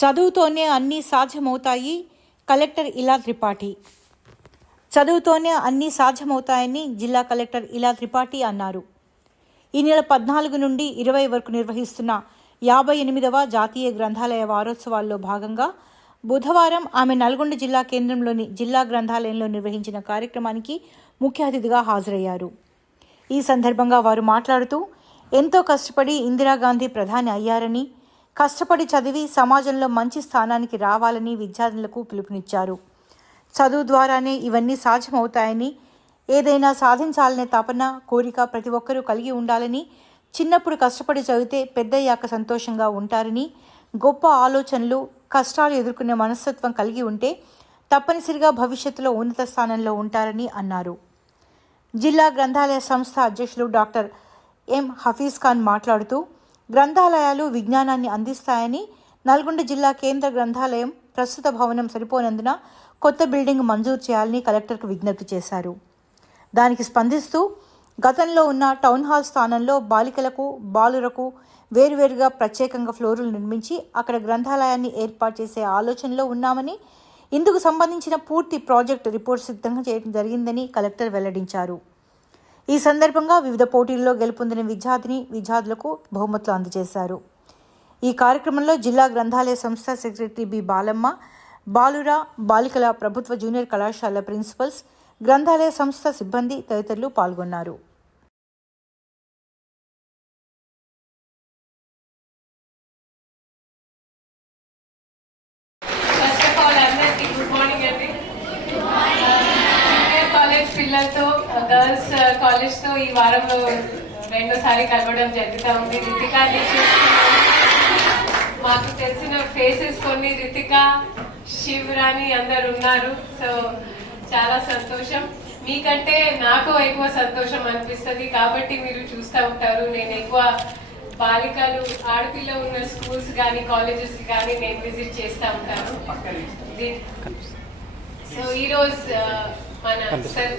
చదువుతోనే అన్నీ సాధ్యమవుతాయి కలెక్టర్ ఇలా త్రిపాఠి. చదువుతోనే అన్నీ సాధ్యమవుతాయని జిల్లా కలెక్టర్ ఇలా త్రిపాఠి అన్నారు. ఈ నెల పద్నాలుగు నుండి ఇరవై వరకు నిర్వహిస్తున్న యాభై ఎనిమిదవ జాతీయ గ్రంథాలయ వారోత్సవాల్లో భాగంగా బుధవారం ఆమె నల్గొండ జిల్లా కేంద్రంలోని జిల్లా గ్రంథాలయంలో నిర్వహించిన కార్యక్రమానికి ముఖ్య అతిథిగా హాజరయ్యారు. ఈ సందర్భంగా వారు మాట్లాడుతూ ఎంతో కష్టపడి ఇందిరాగాంధీ ప్రధాని అయ్యారని కష్టపడి చదివి సమాజంలో మంచి స్థానానికి రావాలని విద్యార్థులకు పిలుపునిచ్చారు. చదువు ద్వారానే ఇవన్నీ సాధ్యమవుతాయని ఏదైనా సాధించాలనే తపన కోరిక ప్రతి ఒక్కరూ కలిగి ఉండాలని చిన్నప్పుడు కష్టపడి చదివితే పెద్దయ్యాక సంతోషంగా ఉంటారని గొప్ప ఆలోచనలు కష్టాలు ఎదుర్కొనే మనస్తత్వం కలిగి ఉంటే తప్పనిసరిగా భవిష్యత్తులో ఉన్నత స్థానంలో ఉంటారని అన్నారు. జిల్లా గ్రంథాలయ సంస్థ అధ్యక్షులు డాక్టర్ ఎం హఫీజ్ ఖాన్ మాట్లాడుతూ గ్రంథాలయాలు విజ్ఞానాన్ని అందిస్తాయని నల్గొండ జిల్లా కేంద్ర గ్రంథాలయం ప్రస్తుత భవనం సరిపోనందున కొత్త బిల్డింగ్ మంజూరు చేయాలని కలెక్టర్కు విజ్ఞప్తి చేశారు. దానికి స్పందిస్తూ గతంలో ఉన్న టౌన్ హాల్ స్థానంలో బాలికలకు బాలురకు వేరువేరుగా ప్రత్యేకంగా ఫ్లోర్లు నిర్మించి అక్కడ గ్రంథాలయాన్ని ఏర్పాటు చేసే ఆలోచనలో ఉన్నామని ఇందుకు సంబంధించిన పూర్తి ప్రాజెక్ట్ రిపోర్ట్ సిద్ధంగా చేయడం జరిగిందని కలెక్టర్ వెల్లడించారు. ఈ సందర్భంగా వివిధ పోటీల్లో గెలుపొందిన విద్యార్థిని విద్యార్థులకు బహుమతులు అందజేశారు. ఈ కార్యక్రమంలో జిల్లా గ్రంథాలయ సంస్థ సెక్రటరీ బి బాలమ్మ బాలుర బాలికల ప్రభుత్వ జూనియర్ కళాశాల ప్రిన్సిపల్స్ గ్రంథాలయ సంస్థ సిబ్బంది తదితరులు పాల్గొన్నారు ఫస్ట్ ఆఫ్ ఆల్ అందరికి గుడ్ మార్నింగ్ అండి జూనియర్ కాలేజ్ పిల్లలతో గర్ల్స్ కాలేజ్తో ఈ వారంలో రెండోసారి కలవడం జరుగుతూ ఉంది. రితికాని మాకు తెలిసిన ఫేసెస్ కొన్ని. రితిక శివరాణి అందరు ఉన్నారు. సో చాలా సంతోషం. మీకంటే నాకు ఎక్కువ సంతోషం అనిపిస్తుంది. కాబట్టి మీరు చూస్తూ ఉంటారు. నేను ఎక్కువ బాలికలు ఆడపిల్ల ఉన్న స్కూల్స్ కానీ కాలేజెస్ కానీ నేను విజిట్ చేస్తూ ఉంటాను. సో ఈరోజు ఆ, మన సర్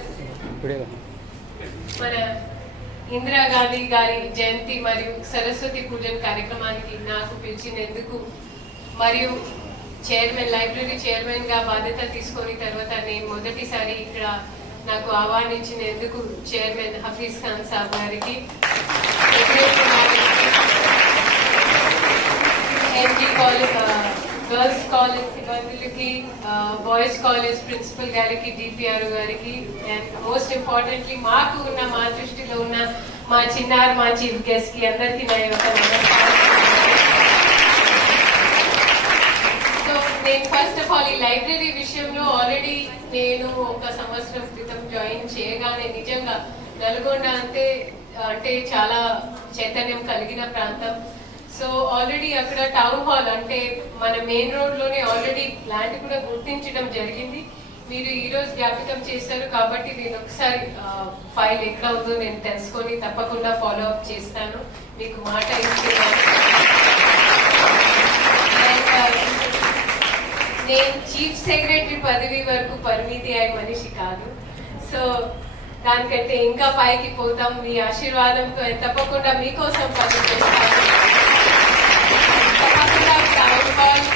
మన ఇందిరాగాంధీ గారి జయంతి మరియు సరస్వతి పూజన్ కార్యక్రమానికి నాకు పిలిచినందుకు మరియు చైర్మన్ లైబ్రరీ చైర్మన్గా బాధ్యత తీసుకొని తర్వాత నేను మొదటిసారి ఇక్కడ నాకు అవార్డు ఇచ్చినందుకు చైర్మన్ హఫీజ్ ఖాన్ సాబ్ గారికి ఎంపీ కాలేజ్ గర్ల్స్ కాలేజ్ సిబ్బందులకి బాయ్స్ కాలేజ్ ప్రిన్సిపల్ గారికి డిపిఆర్ గారికి అండ్ మోస్ట్ ఇంపార్టెంట్లీ మాకు ఉన్న మా దృష్టిలో ఉన్న మా చిన్నారు మా చీఫ్ గెస్ట్కి అందరికీ నా యొక్క సో నేను ఫస్ట్ ఆఫ్ ఆల్ ఈ లైబ్రరీ విషయంలో ఆల్రెడీ నేను ఒక సంవత్సరం క్రితం జాయిన్ చేయగానే నిజంగా నల్గొండ అంటే అంటే చాలా చైతన్యం కలిగిన ప్రాంతం. సో ఆల్రెడీ అక్కడ టౌన్ హాల్ అంటే మన మెయిన్ రోడ్లోనే ఆల్రెడీ ప్లాంట్ కూడా గుర్తించడం జరిగింది. మీరు ఈ రోజు జ్ఞాపకం చేశారు కాబట్టి నేను ఒకసారి ఫైల్ ఎక్కడ ఉందో నేను తెలుసుకొని తప్పకుండా ఫాలో అప్ చేస్తాను. మీకు మాట ఇస్తున్నాను uh, నేను చీఫ్ సెక్రటరీ పదవి వరకు పరిమితి అయ్యే మనిషి కాదు. సో దానికంటే ఇంకా పైకి పోతాం. మీ ఆశీర్వాదంతో తప్పకుండా మీకోసం పని చేస్తాను. టౌన్ హాల్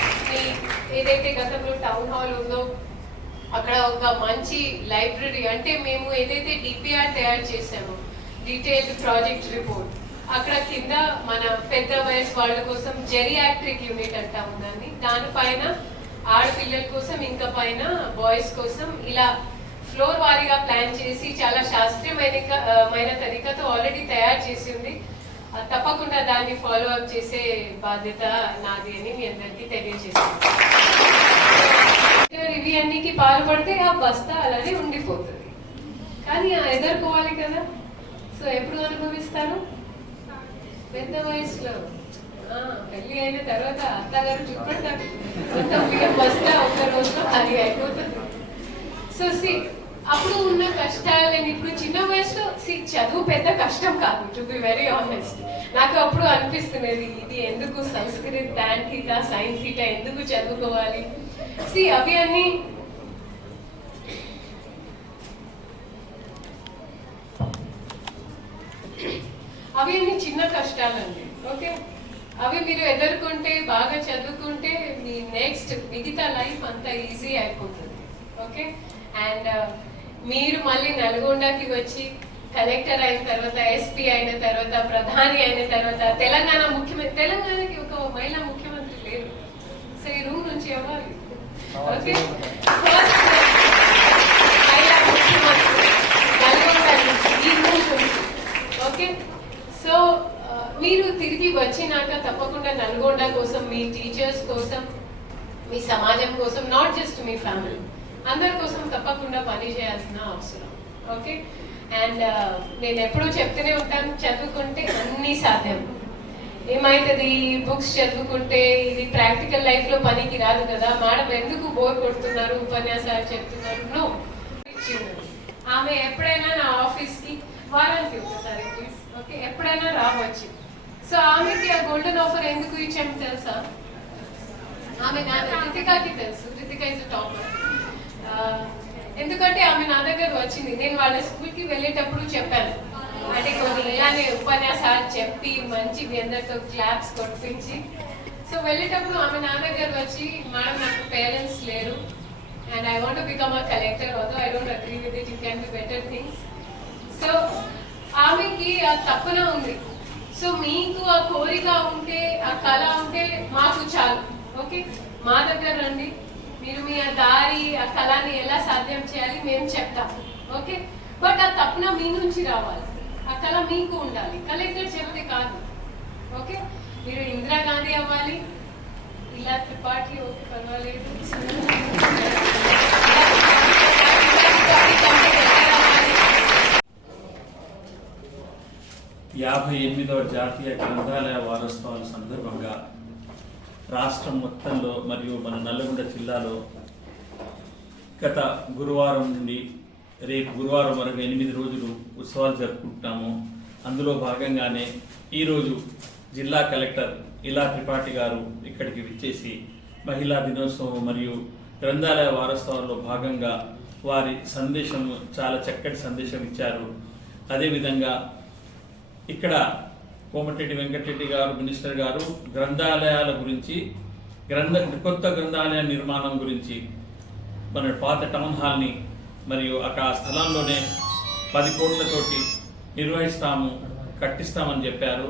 ఏదైతే గతంలో టౌన్ హాల్ ఉందో అక్కడ ఒక మంచి లైబ్రరీ అంటే మేము ఏదైతే డిపిఆర్ తయారు చేసామో డీటెయిల్డ్ ప్రాజెక్ట్ రిపోర్ట్ అక్కడ కింద మన పెద్ద వయసు వాళ్ళ కోసం జెరియాట్రిక్ యూనిట్ అంటాము దాన్ని దానిపైన ఆడపిల్లల కోసం ఇంకా పైన బాయ్స్ కోసం ఇలా ఫ్లోర్ వారీగా ప్లాన్ చేసి చాలా శాస్త్రీయమైన ఆ, మైన ఆల్రెడీ తయారు చేసి ఉంది. తప్పకుండా దాన్ని ఫాలో అప్ చేసే బాధ్యత నాది అని మీ అందరికీ తెలియజేస్తాను. ఇవి అన్నికి పాల్పడితే ఆ బస్తా అలానే ఉండిపోతుంది. కానీ ఆ ఎదుర్కోవాలి కదా. సో ఎప్పుడు అనుభవిస్తారు? పెద్ద వయసులో. పెళ్ళి అయిన తర్వాత అత్తగారు చూపెడతారు మొత్తం బస్తా ఒక్క రోజులో అది అయిపోతుంది. సో సి అప్పుడు ఉన్న కష్టాలని ఇప్పుడు చిన్న వయసులో సి చదువు పెద్ద కష్టం కాదు టు బి వెరీ ఆనెస్ట్ నాకు అప్పుడు అనిపిస్తున్నది ఇది ఎందుకు Sanskrit tan theta sine theta ఎందుకు చదువుకోవాలి? సి అవి అన్ని అవి అన్ని చిన్న కష్టాలండి ఓకే? అవి మీరు ఎదుర్కొంటే బాగా చదువుకుంటే మీ నెక్స్ట్ మిగతా లైఫ్ అంతా ఈజీ అయిపోతుంది ఓకే? అండ్ మీరు మళ్ళీ నల్గొండకి వచ్చి కలెక్టర్ అయిన తర్వాత ఎస్పీ అయిన తర్వాత ప్రధాని అయిన తర్వాత తెలంగాణ ముఖ్యమంత్రి తెలంగాణకి ఒక మహిళా ముఖ్యమంత్రి లేరు. సో ఈ రూమ్ నుంచి ఎవరు? ఓకే. మహిళా ముఖ్యమంత్రి నల్గొండ ఈ రూమ్ నుంచి ఓకే. సో మీరు తిరిగి వచ్చినాక తప్పకుండా నల్గొండ కోసం మీ టీచర్స్ కోసం మీ సమాజం కోసం నాట్ జస్ట్ మీ ఫ్యామిలీ అందరి కోసం తప్పకుండా పని చేయాల్సిన అవసరం ఓకే అండ్ నేను ఎప్పుడూ చెప్తూనే ఉంటాను చదువుకుంటే అన్నీ సాధ్యం ఏమైతుంది బుక్స్ చదువుకుంటే ఇది ప్రాక్టికల్ లైఫ్లో పనికి రాదు కదా మేడం ఎందుకు బోర్ కొడుతున్నారు ఉపన్యాసాలు చెప్తున్నారు నో ఆమె ఎప్పుడైనా నా ఆఫీస్కి వారానికి ఒకసారి ప్లీజ్ ఓకే ఎప్పుడైనా రావచ్చు సో ఆమెకి ఆ గోల్డెన్ ఆఫర్ ఎందుకు ఇచ్చాము తెలుసా ఆమె నా రితికాకి తెలుసు రితికా ఇస్ టాపర్ ఎందుకంటే ఆమె నా దగ్గర వచ్చింది. నేను వాళ్ళ స్కూల్కి వెళ్ళేటప్పుడు చెప్పాను. అంటే కొన్ని ఇలానే ఉపన్యాసాలు చెప్పి మంచి మీ అందరితో క్లాప్స్ కొట్టించి. సో వెళ్ళేటప్పుడు ఆమె నా దగ్గర వచ్చి మేడం నాకు పేరెంట్స్ లేరు. And I want become a collector although I don't agree with it it can be better things so ఆమెకి ఆ తప్పున ఉంది. సో మీకు ఆ కోరిక ఉంటే ఆ కళ ఉంటే మాకు చాలు. ఓకే మా దగ్గర రండి. ఆ దారి ఆ కళని ఎలా సాధ్యం చేయాలి మేము చెప్తాము ఓకే? బట్ ఆ తప్పున మీ నుంచి రావాలి. ఆ కళ మీకు ఉండాలి. కలెక్టర్ చెప్తే కాదు. ఓకే? మీరు ఇందిరాగాంధీ అవ్వాలి. ఇలా త్రిపాఠి ఓకే పర్వాలేదు. యాభై ఎనిమిదవ జాతీయ గ్రంథాలయ వారోత్సవాల సందర్భంగా రాష్ట్రం మొత్తంలో మరియు మన నల్లగొండ జిల్లాలో గత గురువారం నుండి రేపు గురువారం వరకు ఎనిమిది రోజులు ఉత్సవాలు జరుపుకుంటున్నాము అందులో భాగంగానే ఈరోజు జిల్లా కలెక్టర్ ఇలా త్రిపాఠి గారు ఇక్కడికి విచ్చేసి మహిళా దినోత్సవం మరియు గ్రంథాలయ వారోత్సవాల్లో భాగంగా వారి సందేశం చాలా చక్కటి సందేశం ఇచ్చారు. అదేవిధంగా ఇక్కడ కోమటిరెడ్డి వెంకటరెడ్డి గారు మినిస్టర్ గారు గ్రంథాలయాల గురించి గ్రంథ కొత్త గ్రంథాలయ నిర్మాణం గురించి మన పాత టౌన్ హాల్ని మరియు అక్కడ ఆ స్థలంలోనే పది కోట్లతోటి నిర్వహిస్తాము కట్టిస్తామని చెప్పారు.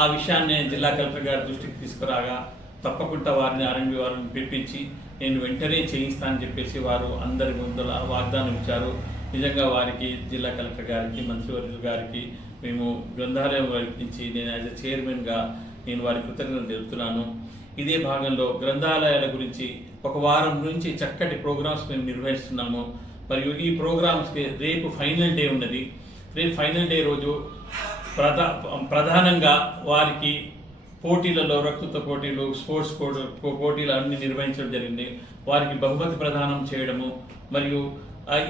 ఆ విషయాన్ని జిల్లా కలెక్టర్ గారి దృష్టికి తీసుకురాగా తప్పకుండా వారిని ఆర్ఎండ్బి వారిని పిలిపించి నేను వెంటనే చేయిస్తానని చెప్పేసి వారు అందరి ముందర వాగ్దానం ఇచ్చారు. నిజంగా వారికి జిల్లా కలెక్టర్ గారికి మంత్రివర్యుల గారికి మేము గ్రంథాలయం వైపు నుంచి నేను యాజ్ ఎ చైర్మన్గా నేను వారి కృతజ్ఞతలు తెలుపుతున్నాను. ఇదే భాగంలో గ్రంథాలయాల గురించి ఒక వారం నుంచి చక్కటి ప్రోగ్రామ్స్ మేము నిర్వహిస్తున్నాము. మరియు ఈ ప్రోగ్రామ్స్కి రేపు ఫైనల్ డే ఉన్నది. రేపు ఫైనల్ డే రోజు ప్రధా ప్రధానంగా వారికి పోటీలలో రక్తత పోటీలు స్పోర్ట్స్ కోడ్- పోటీలు అన్ని నిర్వహించడం జరిగింది. వారికి బహుమతి ప్రదానం చేయడము మరియు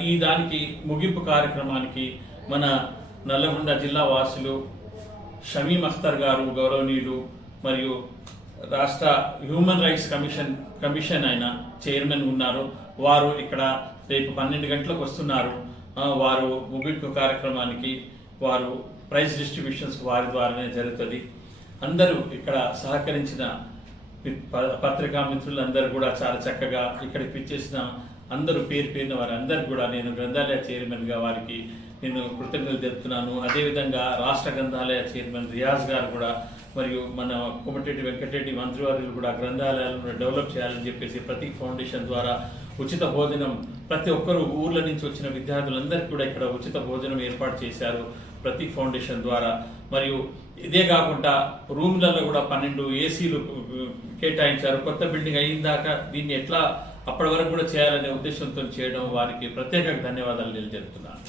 ఈ దానికి ముగింపు కార్యక్రమానికి మన నల్లగొండ జిల్లా వాసులు షమీం అఖ్తర్ గారు గౌరవనీయులు మరియు రాష్ట్ర హ్యూమన్ రైట్స్ కమిషన్ కమిషన్ అయిన చైర్మన్ ఉన్నారు. వారు ఇక్కడ రేపు పన్నెండు గంటలకు వస్తున్నారు. వారు ముగింపు కార్యక్రమానికి వారు ప్రైజ్ డిస్ట్రిబ్యూషన్స్ వారి ద్వారానే జరుగుతుంది. అందరూ ఇక్కడ సహకరించిన ప- పత్రికా మిత్రులందరూ కూడా చాలా చక్కగా ఇక్కడికి పిచ్చేసిన అందరూ పేరు పేరిన వారందరూ కూడా నేను గ్రంథాలయ చైర్మన్గా వారికి నేను కృతజ్ఞతలు తెలుపుతున్నాను. అదేవిధంగా రాష్ట్ర గ్రంథాలయ చైర్మన్ రియాజ్ గారు కూడా మరియు మన కోమటిరెడ్డి వెంకటరెడ్డి మంత్రివర్యులు కూడా గ్రంథాలయాలను డెవలప్ చేయాలని చెప్పేసి ప్రతీక్ ఫౌండేషన్ ద్వారా ఉచిత భోజనం ప్రతి ఒక్కరు ఊర్ల నుంచి వచ్చిన విద్యార్థులందరికీ కూడా ఇక్కడ ఉచిత భోజనం ఏర్పాటు చేశారు ప్రతీక్ ఫౌండేషన్ ద్వారా. మరియు ఇదే కాకుండా రూమ్లలో కూడా పన్నెండు ఏసీలు కేటాయించారు. కొత్త బిల్డింగ్ అయిన దాకా దీన్ని ఎట్లా అప్పటి వరకు కూడా చేయాలనే ఉద్దేశంతో చేయడం వారికి ప్రత్యేక ధన్యవాదాలు తెలియజేస్తున్నాను.